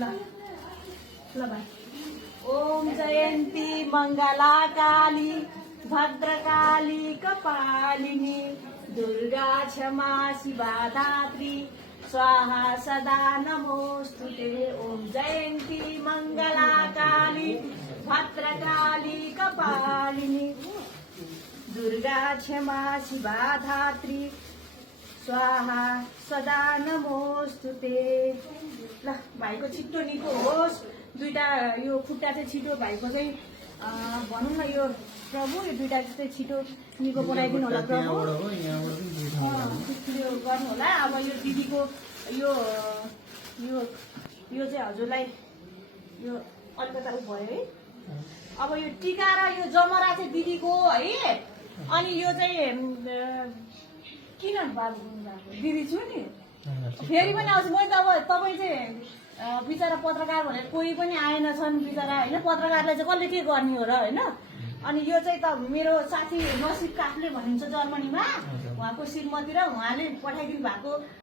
ल ल भाइ। ओम जयन्ती मङ्गला काली भद्रकाली कपालिनी दुर्गा क्षमा शिवा धात्री स्वाहा सदा नमोस्तुते। ओम जयन्ती मङ्गला काली भद्रकाली कपालिनी दुर्गा क्षमा शिवा धात्री स्वाहा सदा नमोस्तुते। ल भाइको छिट्टो निको होस्। दुईटा यो खुट्टा चाहिँ छिटो भाइको चाहिँ भनौँ न यो प्रभु यो दुईटा चाहिँ छिटो निको बनाइदिनु होला प्रभु। यो गर्नु होला। अब यो दिदीको यो यो यो चाहिँ हजुरलाई यो अलिकता उ भयो है। अब यो टिका र यो जमरा चाहिँ दिदीको है। अनि यो चाहिँ किन बाबु दिदी छु नि फेरि पनि आउँछु। मैले त अब तपाईँ चाहिँ बिचरा पत्रकार भनेर कोही पनि आएनछन् बिचरा होइन। पत्रकारलाई चाहिँ कसले के गर्ने हो र होइन। अनि यो चाहिँ त मेरो साथी नसिब काफले भनिन्छ जर्मनीमा, उहाँको श्रीमती र उहाँले पठाइदिनु भएको